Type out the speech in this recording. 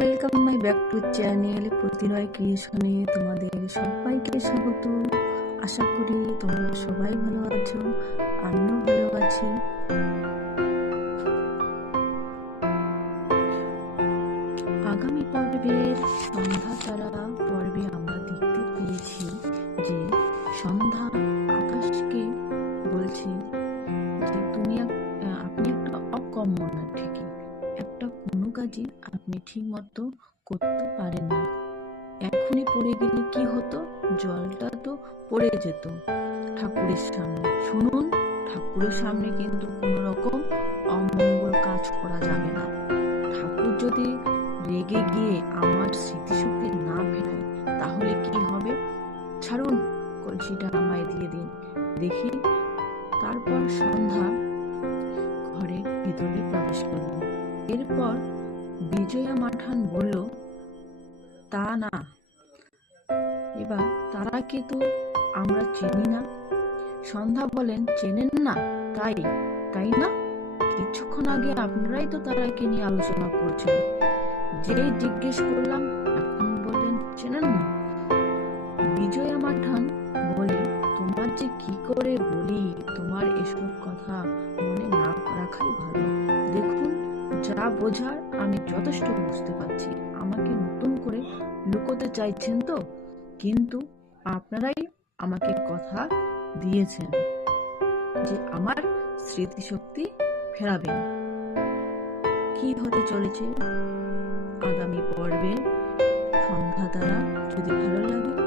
Welcome my back to channel ক্রিয়েশনে তোমাদের সবাইকে স্বাগত। আশা করি তোমরা সবাই ভালো আছো, আমিও ভালো আছি। আগামী পর্বের সন্ধ্যা তারা পর্বে আমরা দেখতে পেয়েছি যে সন্ধ্যা আকাশকে বলছে যে তুমি আপনি একটা অকম্য ঠিকই। কাজই আপনি ঠিক মতো করতে পারেন না। এখনই পড়ে গেলে কি হতো? জলটা তো পড়ে যেত ঠাকুরের সামনে। শুনুন, ঠাকুরের সামনে কিন্তু কোনো রকম অমঙ্গল কাজ করা যাবে না। ঠাকুর যদি রেগে গিয়ে আমার স্মৃতিশক্তি না ফেরায়, তাহলে কি হবে? ছাড়ুন, কলসিটা আমায় দিয়ে দিন। দেখি, তারপর সন্ধ্যা ঘরের ভিতরে প্রবেশ করল এরপর বিজয়া মাঠান বলল, তা না। এবার তারাকে তো আমরা চিনি না। সন্ধ্যা বলেন, চেনেন না? তাই তাই না? কিছুক্ষণ আগে আপনারাই তো তারাকে নিয়ে আলোচনা করছেন। যেই জিজ্ঞেস করলাম, এখন বললেন চেনেন না? বিজয়া মাঠান বলে, তোমার যে কি করে বলি, তোমার এসব কথা মনে বোঝার আমি যথেষ্ট বুঝতে পারছি। আমাকে নতুন করে লুকোতে চাইছেন তো? কিন্তু আপনারাই আমাকে কথা দিয়েছেন যে আমার স্মৃতিশক্তি ফেরাবেন। কি হতে চলেছে? আগামী পর্বে সন্ধ্যা দ্বারা যদি ভালো লাগে